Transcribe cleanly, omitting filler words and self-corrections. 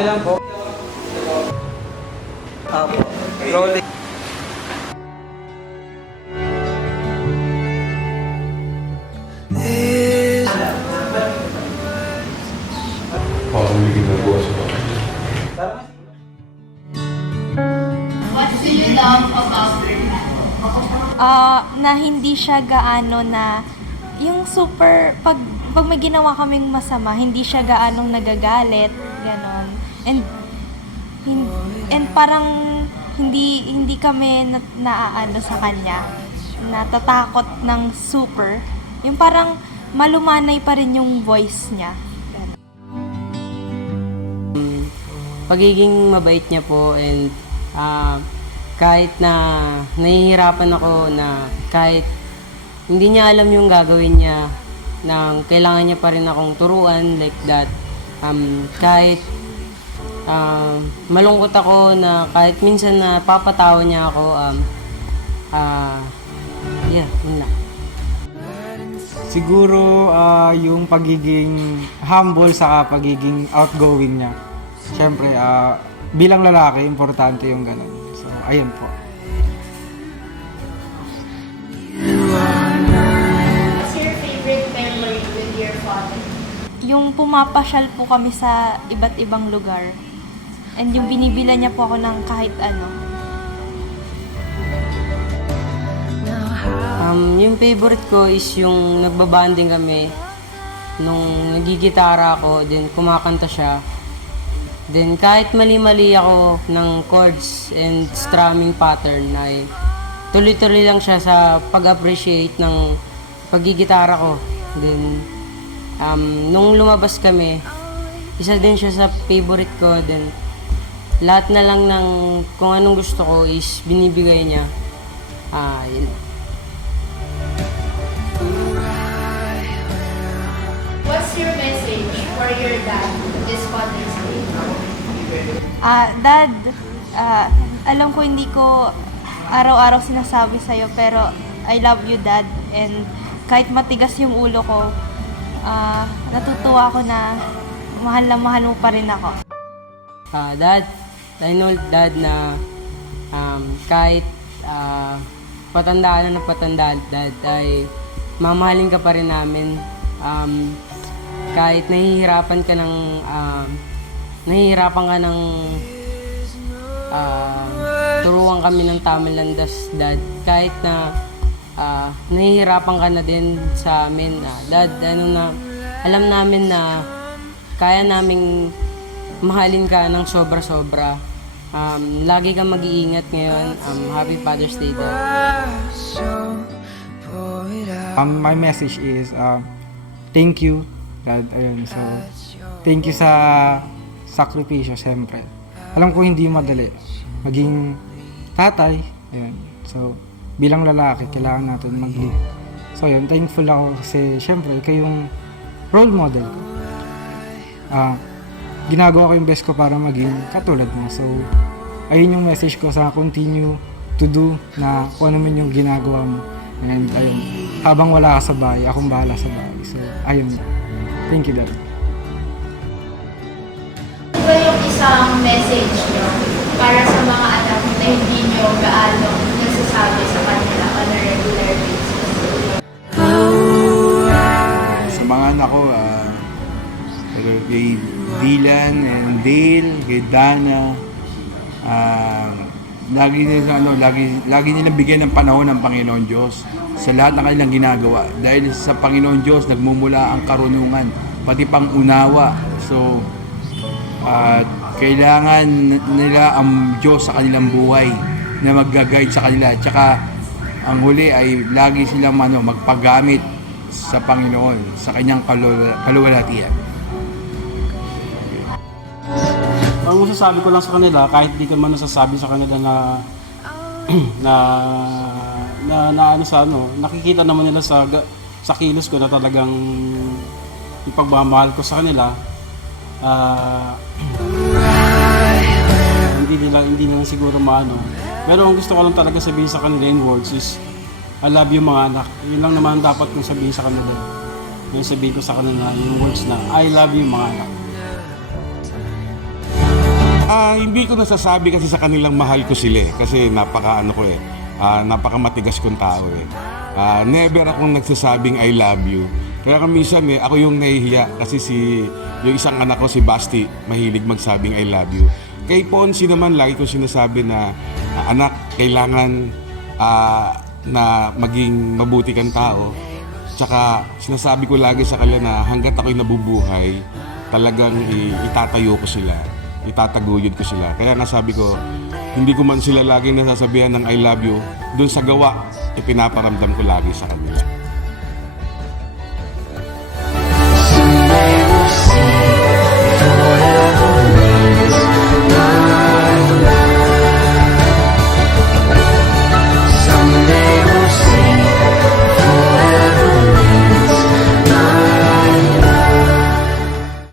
Okay lang po. Apo. Rolling. Parang may ginagawa sa mga. What do you love about her? Na hindi siya gaano na yung super pag may ginawa kaming masama, hindi siya gaanong nagagalit, ganon. And parang hindi kami naaano sa kanya, natatakot ng super. Yung parang malumanay pa rin yung voice niya. Pagiging mabait niya po, and kahit na nahihirapan ako, na kahit hindi niya alam yung gagawin niya, na kailangan niya pa rin akong turuan like that. Kahit malungkot ako, na kahit minsan na papatawa niya ako, yun lang. Siguro yung pagiging humble sa pagiging outgoing niya. Siyempre, bilang lalaki, importante yung ganun. So, ayun po. What's your favorite memory with your father? Yung pumapasyal po kami sa iba't ibang lugar. And yung binibila niya po ako ng kahit ano. Yung favorite ko is yung nagbabanding kami nung nagigitara ako, then kumakanta siya. Then kahit mali-mali ako ng chords and strumming pattern, ay tuloy-tuloy lang siya sa pag-appreciate ng pagigitara ko. Then nung lumabas kami, isa din siya sa favorite ko. Then lahat na lang ng kung anong gusto ko is binibigay niya. Yun. What's your message for your dad this Father's Day? Dad, alam ko hindi ko araw-araw sinasabi sa'yo, pero I love you, Dad. And kahit matigas yung ulo ko, natutuwa ako na mahal mo pa rin ako. Dad, I know, Dad, na kahit patandaan na patanda, Dad, ay mamahalin ka pa rin namin. Kahit nahihirapan ka ng turuan kami ng tamang landas, Dad. Kahit na nahihirapan ka na din sa amin, Dad, alam namin na kaya naming mahalin ka ng sobra-sobra. Lagi kang mag-iingat ngayon. Happy Father's Day, Dad. My message is, thank you, Dad. Ayun, so, thank you sa sakripisyo, siyempre. Alam ko hindi madali maging tatay. Ayun, so, bilang lalaki, kailangan natin mag-lead. So, ayun, thankful ako kasi, siyempre, ikaw yung role model ko. Ginagawa ko yung best ko para maging katulad mo. So, ayun yung message ko sa continue to do na kung ano man yung ginagawa mo. And ayun, habang wala ka sa bahay, akong bahala sa bahay. So, ayun. Thank you, Dad. Ano ba yung isang message nyo para sa mga anak na hindi nyo gaano nasasabi sa kanila on a regular basis? Sa mga anak ko, kay Dylan and Dale, kay Dana, lagi nilang bigyan ng panahon ng Panginoon Diyos sa lahat ng kanilang ginagawa. Dahil sa Panginoon Diyos, nagmumula ang karunungan, pati pang-unawa. So, kailangan nila ang Diyos sa kanilang buhay na mag-guide sa kanila. Tsaka, ang huli ay lagi silang magpagamit sa Panginoon, sa kanyang kaluwalhatian. Ang masasabi ko lang sa kanila, kahit di ko man nasasabi sa kanila nakikita naman nila sa kilos ko na talagang yung pagmamahal ko sa kanila. Hindi nila siguro maano. Pero ang gusto ko lang talaga sabihin sa kanila in words is, I love you mga anak. Yun lang naman dapat kong sabihin sa kanila. Yung sabihin ko sa kanila yung words na, I love you mga anak. Hindi ko nasasabi kasi sa kanilang mahal ko sila eh. Kasi napaka matigas kong tao eh. Never akong nagsasabing I love you. Kaya minsan ako yung nahihiya kasi yung isang anak ko, si Basti, mahilig magsabing I love you. Kay Ponzi naman, lagi ko sinasabi na, anak, kailangan na maging mabuti kang tao. Tsaka sinasabi ko lagi sa kanila na hanggat ako'y nabubuhay, talagang itatayo ko sila, itataguyod ko sila. Kaya nga sabi ko, hindi ko man sila laging nasasabihan ng I love you, dun sa gawa, ipinaparamdam ko lagi sa kanila.